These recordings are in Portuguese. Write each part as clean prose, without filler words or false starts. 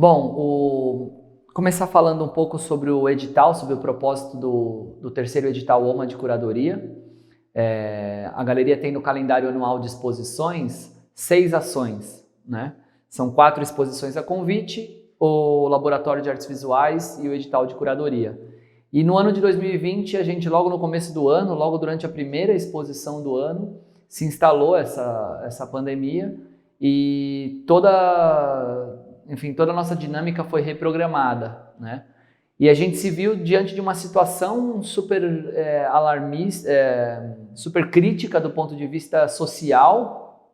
Bom, começar falando um pouco sobre o edital, sobre o propósito do terceiro edital OMA de curadoria. A galeria tem no calendário anual de exposições 6 ações, né? São 4 exposições a convite, o Laboratório de Artes Visuais e o edital de curadoria. E no ano de 2020, a gente logo no começo do ano, logo durante a primeira exposição do ano, se instalou essa pandemia e toda a nossa dinâmica foi reprogramada, né? E a gente se viu diante de uma situação super alarmista, super crítica do ponto de vista social,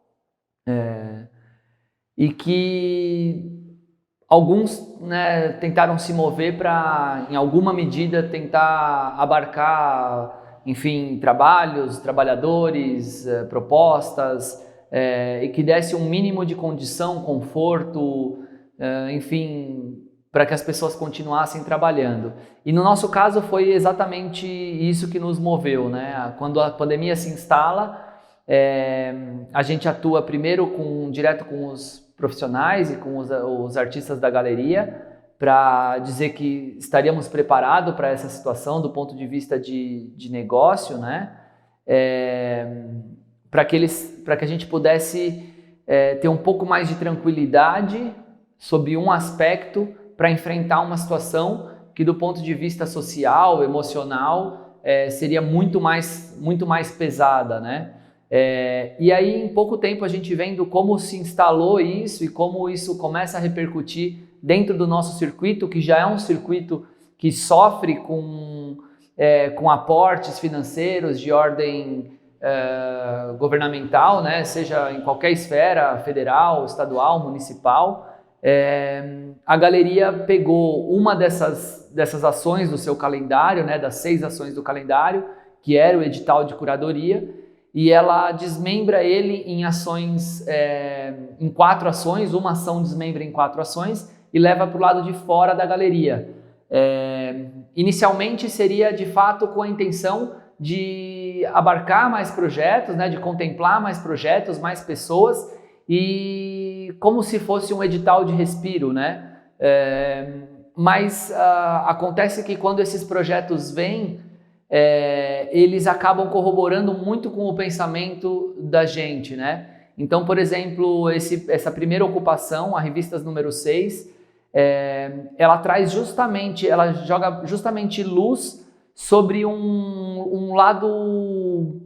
e que alguns, né, tentaram se mover para, em alguma medida, tentar abarcar, enfim, trabalhos, trabalhadores, propostas, e que desse um mínimo de condição, conforto, enfim, para que as pessoas continuassem trabalhando. E no nosso caso foi exatamente isso que nos moveu, né? Quando a pandemia se instala, a gente atua primeiro direto com os profissionais e com os artistas da galeria para dizer que estaríamos preparados para essa situação do ponto de vista de negócio, né? Para que a gente pudesse ter um pouco mais de tranquilidade sob um aspecto para enfrentar uma situação que do ponto de vista social, emocional, seria muito mais pesada, né? E aí em pouco tempo a gente vendo como se instalou isso e como isso começa a repercutir dentro do nosso circuito, que já é um circuito que sofre com aportes financeiros de ordem governamental, né? Seja em qualquer esfera, federal, estadual, municipal. A galeria pegou uma dessas ações do seu calendário, né, das 6 ações do calendário, que era o edital de curadoria, e ela desmembra ele em ações, em 4 ações, uma ação desmembra em 4 ações e leva para o lado de fora da galeria. Inicialmente seria de fato com a intenção de abarcar mais projetos, né, de contemplar mais projetos, mais pessoas, e como se fosse um edital de respiro, né? Mas acontece que quando esses projetos vêm, eles acabam corroborando muito com o pensamento da gente, né? Então, por exemplo, essa primeira ocupação, a Revistas número 6, ela joga justamente luz sobre um lado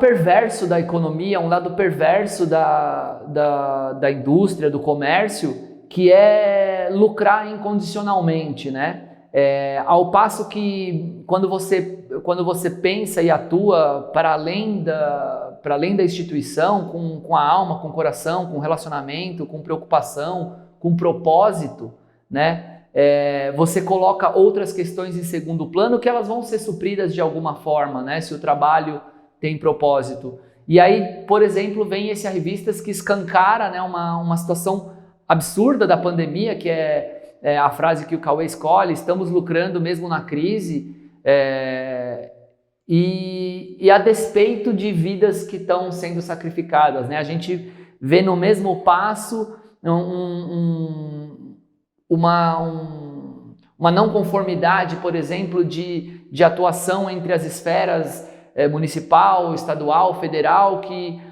perverso da economia, um lado perverso da indústria, do comércio, que é lucrar incondicionalmente, né? Ao passo que quando você pensa e atua para além da instituição, com a alma, com o coração, com relacionamento, com preocupação, com propósito, né? Você coloca outras questões em segundo plano que elas vão ser supridas de alguma forma, né? Se o trabalho tem propósito. E aí, por exemplo, vem esse Revistas que escancara, né, uma situação absurda da pandemia, que é a frase que o Cauê escolhe: estamos lucrando mesmo na crise, e a despeito de vidas que estão sendo sacrificadas, né? A gente vê no mesmo passo uma não conformidade, por exemplo, de atuação entre as esferas municipal, estadual, federal, que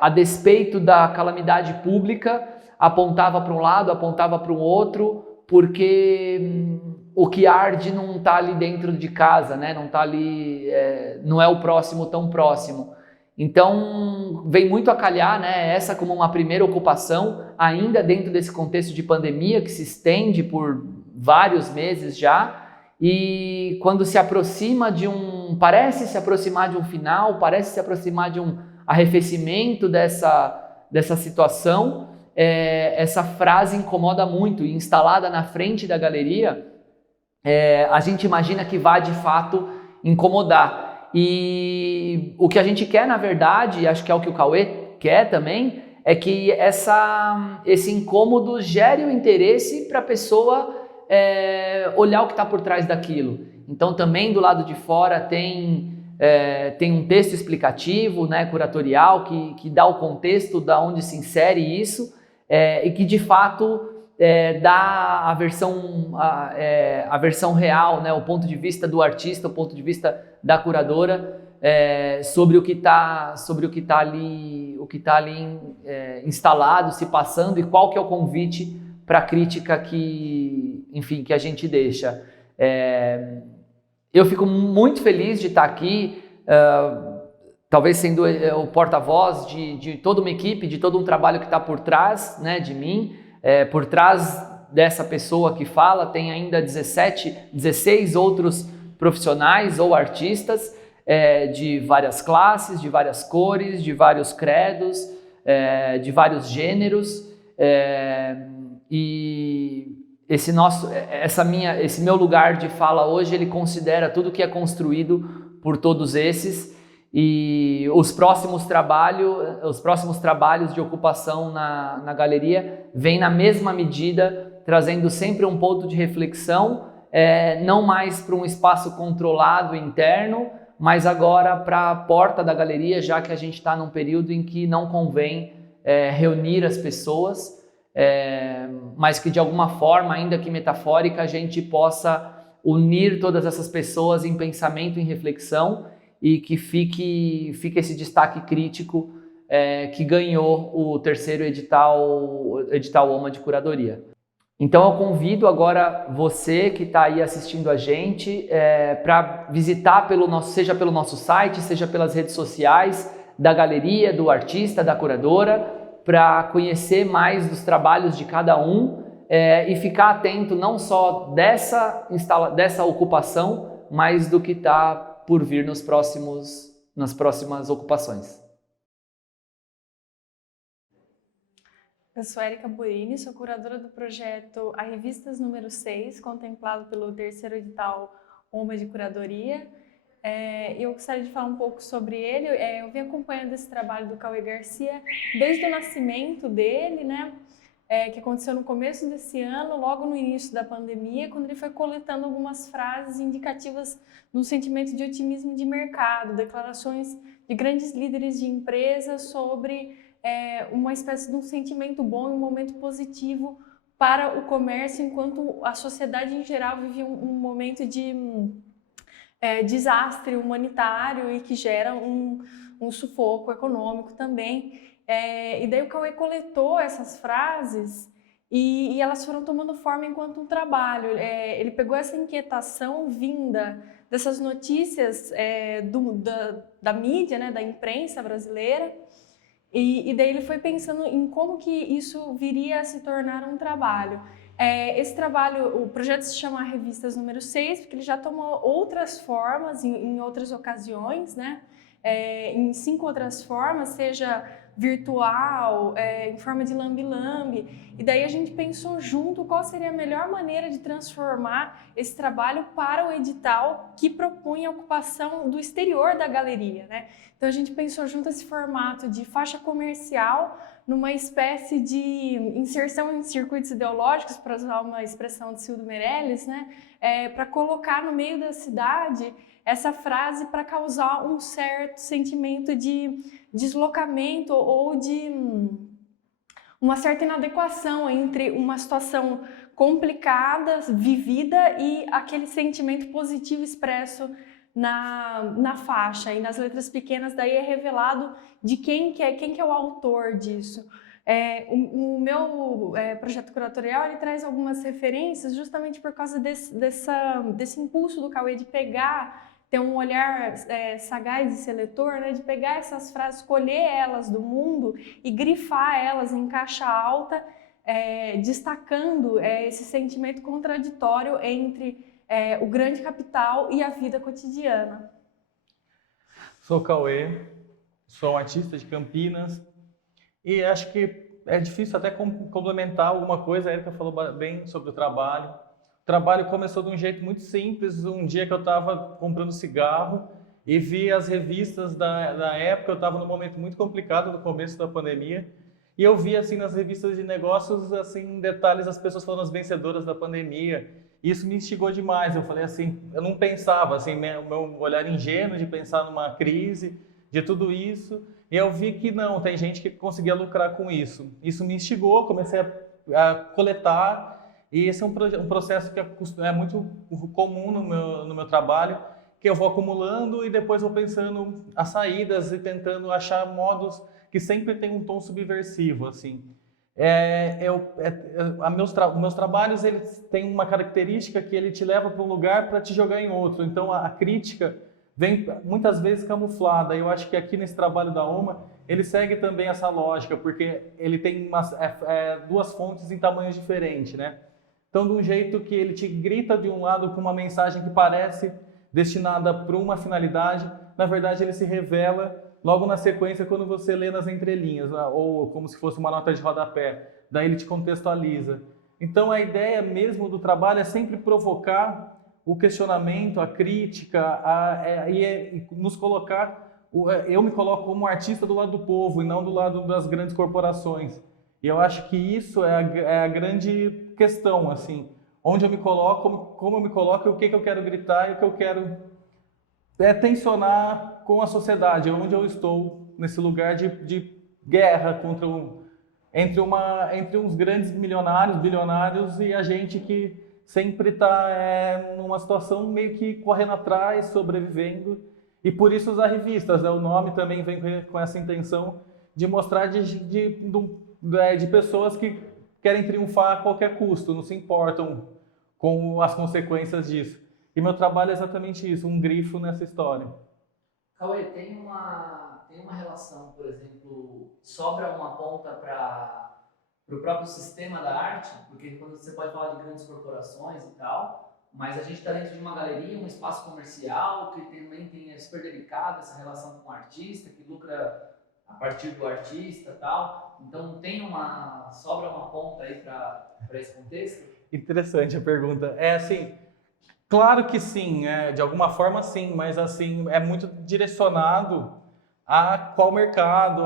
a despeito da calamidade pública apontava para um lado, apontava para o outro, porque o que arde não está ali dentro de casa, né? Não está ali, não é o próximo tão próximo. Então vem muito a calhar, né, essa como uma primeira ocupação, ainda dentro desse contexto de pandemia que se estende por vários meses já. E quando se aproxima parece se aproximar de um final, parece se aproximar de um arrefecimento dessa situação, essa frase incomoda muito, e instalada na frente da galeria, a gente imagina que vai de fato incomodar. E o que a gente quer, na verdade, acho que é o que o Cauê quer também, é que esse incômodo gere o interesse para a pessoa olhar o que está por trás daquilo. Então também do lado de fora tem um texto explicativo, né, curatorial, que dá o contexto de onde se insere isso, e que de fato dá a versão real, né, o ponto de vista do artista, o ponto de vista da curadora, sobre o que está ali, instalado, se passando, e qual que é o convite para a crítica que a gente deixa. Eu fico muito feliz de estar aqui, talvez sendo o porta-voz de toda uma equipe, de todo um trabalho que está por trás, né, de mim. Por trás dessa pessoa que fala, tem ainda 16 outros profissionais ou artistas de várias classes, de várias cores, de vários credos, de vários gêneros, e esse meu lugar de fala hoje, ele considera tudo que é construído por todos esses, e os próximos trabalhos de ocupação na galeria vêm na mesma medida, trazendo sempre um ponto de reflexão, não mais para um espaço controlado interno, mas agora para a porta da galeria, já que a gente está num período em que não convém reunir as pessoas, mas que de alguma forma, ainda que metafórica, a gente possa unir todas essas pessoas em pensamento, em reflexão, e que fique esse destaque crítico que ganhou o terceiro edital OMA de curadoria. Então eu convido agora você que está aí assistindo a gente para visitar seja pelo nosso site, seja pelas redes sociais da galeria, do artista, da curadora, para conhecer mais dos trabalhos de cada um e ficar atento não só dessa ocupação, mas do que está por vir nas próximas ocupações. Eu sou Érica Borini, sou curadora do projeto A Revistas número 6, contemplado pelo terceiro edital OMA de curadoria. Eu gostaria de falar um pouco sobre ele. Eu vim acompanhando esse trabalho do Cauê Garcia desde o nascimento dele, né? Que aconteceu no começo desse ano, logo no início da pandemia, quando ele foi coletando algumas frases indicativas no sentimento de otimismo de mercado, declarações de grandes líderes de empresas sobre uma espécie de um sentimento bom e um momento positivo para o comércio, enquanto a sociedade em geral vivia um momento de desastre humanitário e que gera um sufoco econômico também. E daí o Cauê coletou essas frases e elas foram tomando forma enquanto um trabalho. Ele pegou essa inquietação vinda dessas notícias da mídia, né, da imprensa brasileira, e daí ele foi pensando em como que isso viria a se tornar um trabalho. Esse trabalho, o projeto se chama Revistas número 6, porque ele já tomou outras formas em outras ocasiões, né? Em 5 outras formas, seja virtual, em forma de lambe-lambe, e daí a gente pensou junto qual seria a melhor maneira de transformar esse trabalho para o edital que propunha a ocupação do exterior da galeria, né? Então a gente pensou junto esse formato de faixa comercial numa espécie de inserção em circuitos ideológicos, para usar uma expressão de Cildo Meirelles, né? Para colocar no meio da cidade essa frase para causar um certo sentimento de deslocamento ou de uma certa inadequação entre uma situação complicada, vivida, e aquele sentimento positivo expresso na faixa. E nas letras pequenas daí é revelado de quem que é o autor disso. O meu projeto curatorial, ele traz algumas referências justamente por causa desse impulso do Cauê de ter um olhar sagaz e seletor, né, de pegar essas frases, escolher elas do mundo e grifar elas em caixa alta, destacando esse sentimento contraditório entre o grande capital e a vida cotidiana. Sou o Cauê, sou um artista de Campinas e acho que é difícil até complementar alguma coisa. A Érica falou bem sobre o trabalho. O trabalho começou de um jeito muito simples. Um dia que eu estava comprando cigarro e vi as revistas da época, eu estava num momento muito complicado, no começo da pandemia, e eu vi assim nas revistas de negócios, assim, detalhes, as pessoas falando as vencedoras da pandemia. Isso me instigou demais. Eu falei assim, eu não pensava, assim, meu olhar ingênuo de pensar numa crise, de tudo isso. E eu vi que não, tem gente que conseguia lucrar com isso. Isso me instigou, comecei a coletar, e esse é um processo que é muito comum no meu trabalho, que eu vou acumulando e depois vou pensando as saídas e tentando achar modos que sempre tem um tom subversivo, assim. Meus trabalhos, eles têm uma característica que ele te leva para um lugar para te jogar em outro. Então a crítica vem muitas vezes camuflada. Eu acho que aqui nesse trabalho da OMA ele segue também essa lógica, porque ele tem duas fontes em tamanhos diferentes, né? Então, de um jeito que ele te grita de um lado com uma mensagem que parece destinada para uma finalidade, na verdade ele se revela logo na sequência quando você lê nas entrelinhas, ou como se fosse uma nota de rodapé, daí ele te contextualiza. Então a ideia mesmo do trabalho é sempre provocar o questionamento, a crítica, e nos colocar, eu me coloco como artista do lado do povo e não do lado das grandes corporações. E eu acho que isso é a grande questão, assim, onde eu me coloco, como eu me coloco, o que eu quero gritar e o que eu quero tensionar com a sociedade, onde eu estou nesse lugar de guerra entre uns grandes milionários, bilionários e a gente que sempre está numa situação meio que correndo atrás, sobrevivendo, e por isso usar revistas, né? O nome também vem com essa intenção de mostrar de pessoas que querem triunfar a qualquer custo, não se importam com as consequências disso. E meu trabalho é exatamente isso, um grifo nessa história. Cauê, tem uma relação, por exemplo, sobra uma ponta para o próprio sistema da arte, porque quando você pode falar de grandes corporações e tal, mas a gente está dentro de uma galeria, um espaço comercial, que também é super delicado essa relação com o artista, que lucra a partir do artista e tal. Então sobra uma ponta aí para esse contexto? Interessante a pergunta. Assim, claro que sim, de alguma forma sim, mas assim, é muito direcionado a qual mercado,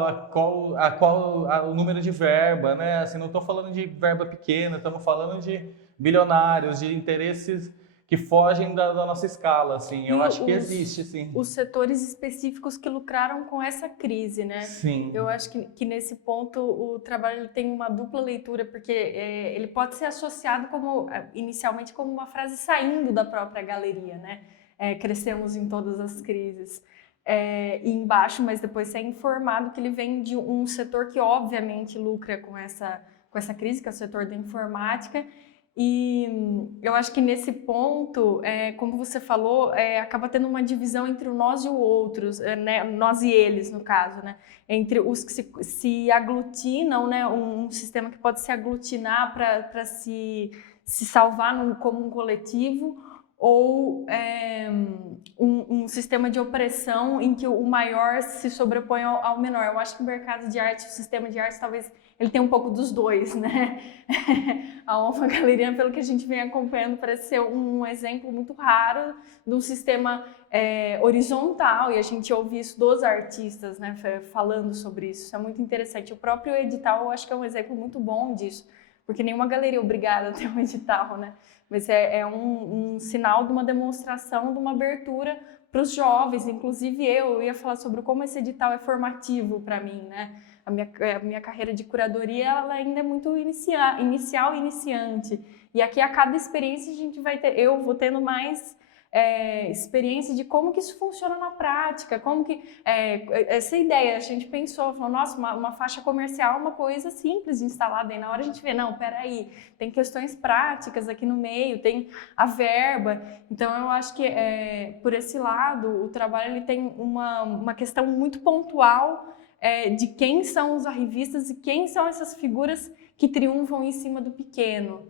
o número de verba, né? Assim, não estou falando de verba pequena, estamos falando de bilionários, de interesses que fogem da nossa escala, assim. Eu acho que existe, sim. Os setores específicos que lucraram com essa crise, né? Sim. Eu acho que nesse ponto o trabalho ele tem uma dupla leitura, porque ele pode ser associado inicialmente como uma frase saindo da própria galeria, né? Crescemos em todas as crises. E embaixo, mas depois ser informado que ele vem de um setor que obviamente lucra com essa crise, que é o setor da informática. E eu acho que nesse ponto, como você falou, acaba tendo uma divisão entre o nós e o outros, né? Nós e eles, no caso, né? Entre os que se aglutinam, né? Um sistema que pode se aglutinar para se salvar como um coletivo, ou um sistema de opressão em que o maior se sobrepõe ao menor. Eu acho que o mercado de arte, o sistema de arte, talvez ele tenha um pouco dos dois, né? A OMA Galeriana, pelo que a gente vem acompanhando, parece ser um exemplo muito raro de um sistema horizontal, e a gente ouve isso dos artistas, né, falando sobre isso. Isso é muito interessante. O próprio edital, eu acho que é um exemplo muito bom disso, porque nenhuma galeria é obrigada a ter um edital, né? Mas é um sinal de uma demonstração, de uma abertura para os jovens. Inclusive eu ia falar sobre como esse edital é formativo para mim, né? A minha carreira de curadoria ela ainda é muito inicial e iniciante. E aqui a cada experiência a gente vai ter, eu vou tendo mais experiência de como que isso funciona na prática, como que essa ideia a gente pensou, falou, nossa, uma faixa comercial é uma coisa simples de instalar, daí na hora a gente vê, não, peraí, tem questões práticas aqui no meio, tem a verba. Então eu acho que por esse lado o trabalho ele tem uma questão muito pontual de quem são os arrivistas e quem são essas figuras que triunfam em cima do pequeno.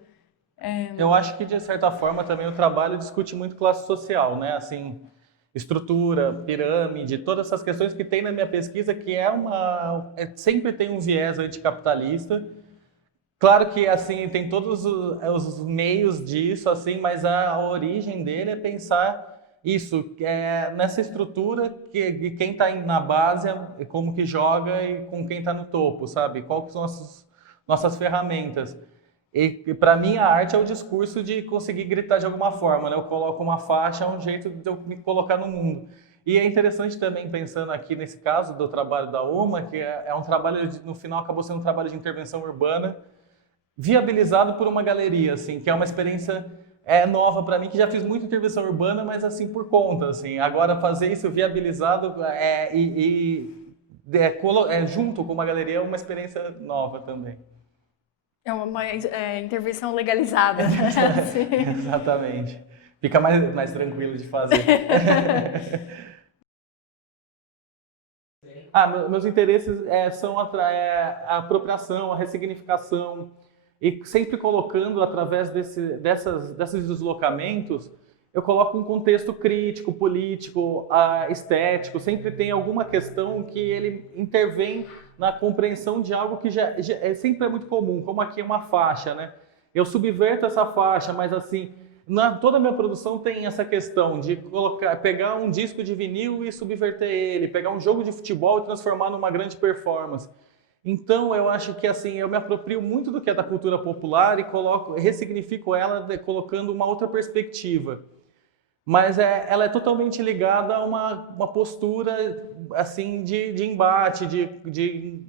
Eu acho que, de certa forma, também o trabalho discute muito classe social, né? Assim, estrutura, pirâmide, todas essas questões que tem na minha pesquisa, que sempre tem um viés anticapitalista. Claro que, assim, tem todos os meios disso, assim, mas a origem dele é pensar isso, nessa estrutura que quem está na base, como que joga e com quem está no topo, sabe? Quais são as nossas ferramentas. E para mim a arte é o discurso de conseguir gritar de alguma forma, né? Eu coloco uma faixa, é um jeito de eu me colocar no mundo. E é interessante também, pensando aqui nesse caso do trabalho da UMA, que é um trabalho, no final acabou sendo um trabalho de intervenção urbana, viabilizado por uma galeria, assim, que é uma experiência nova para mim, que já fiz muita intervenção urbana, mas assim, por conta, assim. Agora, fazer isso viabilizado junto com uma galeria é uma experiência nova também. É uma intervenção legalizada. Assim. Exatamente. Fica mais tranquilo de fazer. Meus interesses são a apropriação, a ressignificação, e sempre colocando, através desses deslocamentos, eu coloco um contexto crítico, político, estético, sempre tem alguma questão que ele intervém na compreensão de algo que já sempre é muito comum, como aqui é uma faixa, né? Eu subverto essa faixa, mas assim, toda a minha produção tem essa questão de pegar um disco de vinil e subverter ele, pegar um jogo de futebol e transformar numa grande performance. Então, eu acho que assim, eu me aproprio muito do que é da cultura popular e ressignifico ela colocando uma outra perspectiva. Mas ela é totalmente ligada a uma postura assim, de embate, de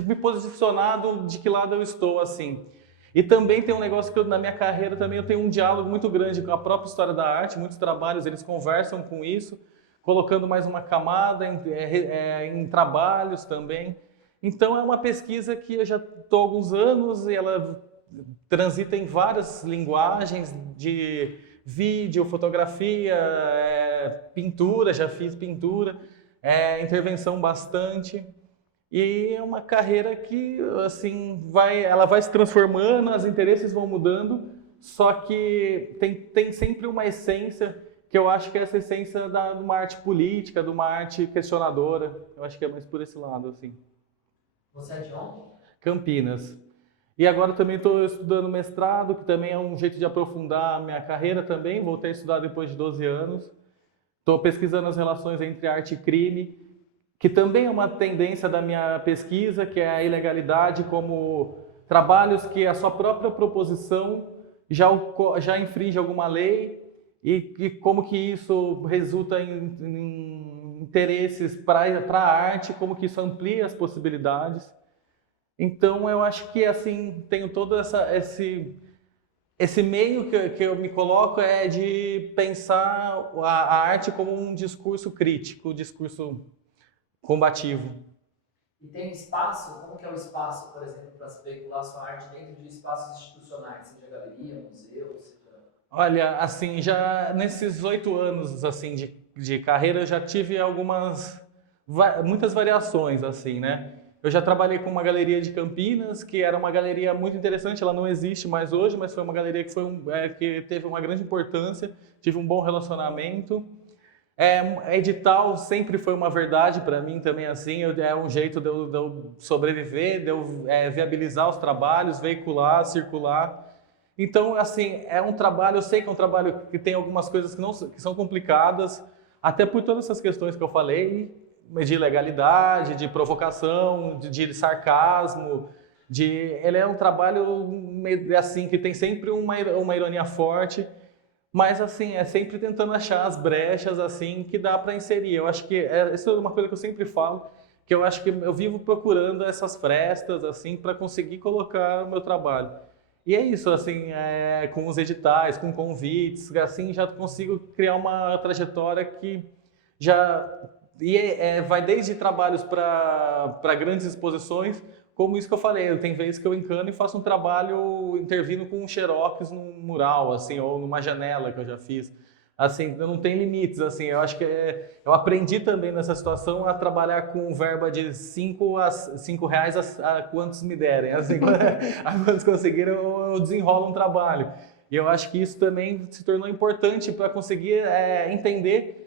me posicionar de que lado eu estou, assim. E também tem um negócio que na minha carreira também eu tenho um diálogo muito grande com a própria história da arte, muitos trabalhos eles conversam com isso, colocando mais uma camada em trabalhos também. Então é uma pesquisa que eu já estou há alguns anos e ela transita em várias linguagens de vídeo, fotografia, pintura, já fiz pintura, intervenção bastante. E é uma carreira que assim ela vai se transformando, os interesses vão mudando, só que tem sempre uma essência que eu acho que é essa essência de uma arte política, de uma arte questionadora. Eu acho que é mais por esse lado, assim. Você é de onde? Campinas. E agora também estou estudando mestrado, que também é um jeito de aprofundar a minha carreira também. Voltei a estudar depois de 12 anos. Estou pesquisando as relações entre arte e crime, que também é uma tendência da minha pesquisa, que é a ilegalidade como trabalhos que a sua própria proposição já infringe alguma lei e como que isso resulta em interesses para a arte, como que isso amplia as possibilidades. Então, eu acho que assim tenho todo esse meio que eu me coloco de pensar a arte como um discurso crítico, discurso combativo. E tem espaço? Como que é o espaço, por exemplo, para se veicular sua arte dentro de espaços institucionais, seja galeria, museu, seja... Olha, assim, já nesses 8 anos assim de carreira, eu já tive muitas variações, assim, né? Eu já trabalhei com uma galeria de Campinas, que era uma galeria muito interessante, ela não existe mais hoje, mas foi uma galeria que teve uma grande importância, tive um bom relacionamento. Edital sempre foi uma verdade para mim também, assim, é um jeito de eu sobreviver, de eu viabilizar os trabalhos, veicular, circular. Então, assim, é um trabalho, eu sei que é um trabalho que tem algumas coisas que são complicadas, até por todas essas questões que eu falei, de ilegalidade, de provocação, de sarcasmo, ele é um trabalho assim que tem sempre uma ironia forte, mas assim é sempre tentando achar as brechas assim que dá para inserir. Eu acho que isso é uma coisa que eu sempre falo, que eu acho que eu vivo procurando essas frestas assim para conseguir colocar o meu trabalho. E é isso, assim, com os editais, com convites, assim já consigo criar uma trajetória que já vai desde trabalhos para grandes exposições, como isso que eu falei, tem vezes que eu encano e faço um trabalho intervindo com um xerox num mural, assim, ou numa janela que eu já fiz. Assim, não tem limites, assim, eu acho que eu aprendi também nessa situação a trabalhar com verba de R$5 a quantos me derem, assim, a quantos conseguiram eu desenrolo um trabalho. E eu acho que isso também se tornou importante para conseguir entender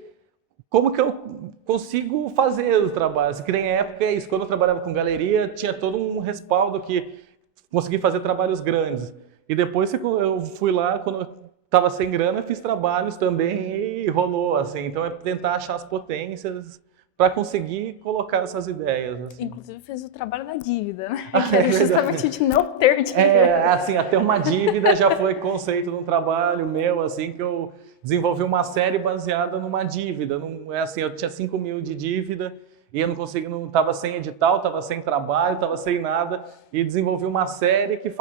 como que eu consigo fazer os trabalhos. Que nem época é isso, quando eu trabalhava com galeria, tinha todo um respaldo que consegui fazer trabalhos grandes. E depois eu fui lá, quando eu estava sem grana, fiz trabalhos também e rolou, assim. Então é tentar achar as potências para conseguir colocar essas ideias. Assim. Inclusive fez o trabalho da dívida, né? Que era justamente de não ter dinheiro. Assim, até uma dívida já foi conceito de um trabalho meu, assim, que eu desenvolvi uma série baseada numa dívida. Assim, eu tinha 5 mil de dívida e eu não estava sem edital, estava sem trabalho, estava sem nada, e desenvolvi uma série que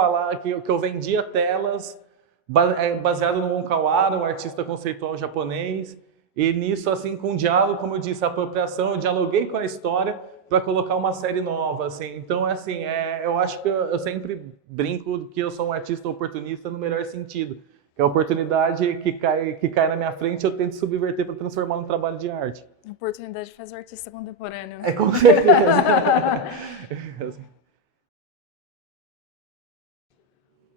eu vendia telas baseado no Wong Kar-wai, um artista conceitual japonês. E nisso, assim, com diálogo, como eu disse, a apropriação, eu dialoguei com a história para colocar uma série nova, assim. Então, assim, eu acho que eu sempre brinco que eu sou um artista oportunista no melhor sentido. Que a oportunidade que cai na minha frente, eu tento subverter para transformar num trabalho de arte. A oportunidade faz o artista contemporâneo. Com certeza.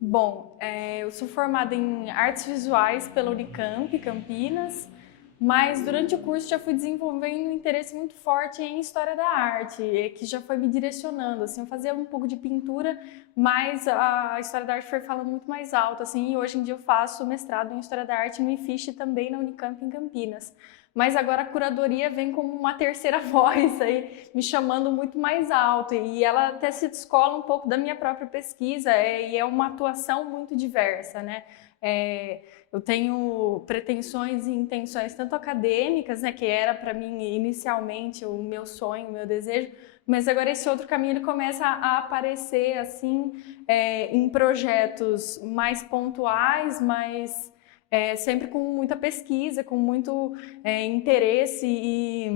Bom, eu sou formada em artes visuais pela Unicamp, Campinas. Mas durante o curso já fui desenvolvendo um interesse muito forte em história da arte, que já foi me direcionando, assim, eu fazia um pouco de pintura, mas a história da arte foi falando muito mais alto, assim, e hoje em dia eu faço mestrado em história da arte no IFISH também na Unicamp em Campinas. Mas agora a curadoria vem como uma terceira voz aí, me chamando muito mais alto, e ela até se descola um pouco da minha própria pesquisa, e é uma atuação muito diversa, né? Eu tenho pretensões e intenções tanto acadêmicas, né, que era para mim inicialmente o meu sonho, o meu desejo, mas agora esse outro caminho ele começa a aparecer assim em projetos mais pontuais, mas sempre com muita pesquisa, com muito interesse e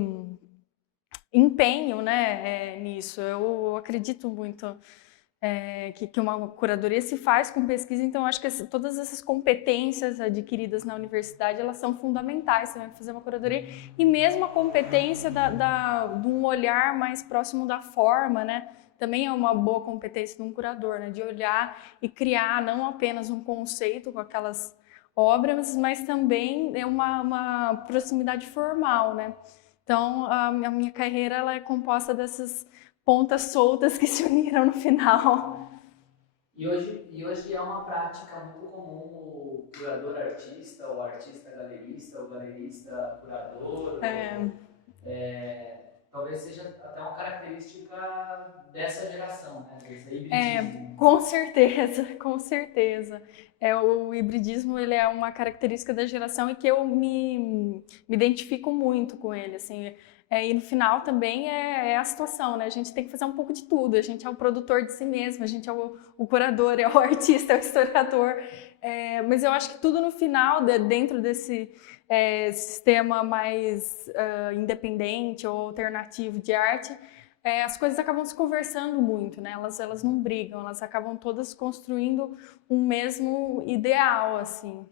empenho, né, nisso. Eu acredito muito que uma curadoria se faz com pesquisa, então acho que todas essas competências adquiridas na universidade, elas são fundamentais também para fazer uma curadoria, e mesmo a competência de um olhar mais próximo da forma, né, também é uma boa competência de um curador, né, de olhar e criar não apenas um conceito com aquelas obras, mas também uma proximidade formal, né. Então a minha carreira ela é composta dessas pontas soltas que se uniram no final. E hoje é uma prática muito comum o curador artista, o artista galerista, o galerista curador. Talvez seja até uma característica dessa geração, né? Desse hibridismo. Com certeza, com certeza. O hibridismo ele é uma característica da geração e que eu me identifico muito com ele, assim. E no final também é a situação, né? A gente tem que fazer um pouco de tudo. A gente é o produtor de si mesmo, a gente é o curador, é o artista, é o historiador. Mas eu acho que tudo no final, dentro desse sistema mais independente ou alternativo de arte, as coisas acabam se conversando muito, né? Elas não brigam, elas acabam todas construindo um mesmo ideal, assim.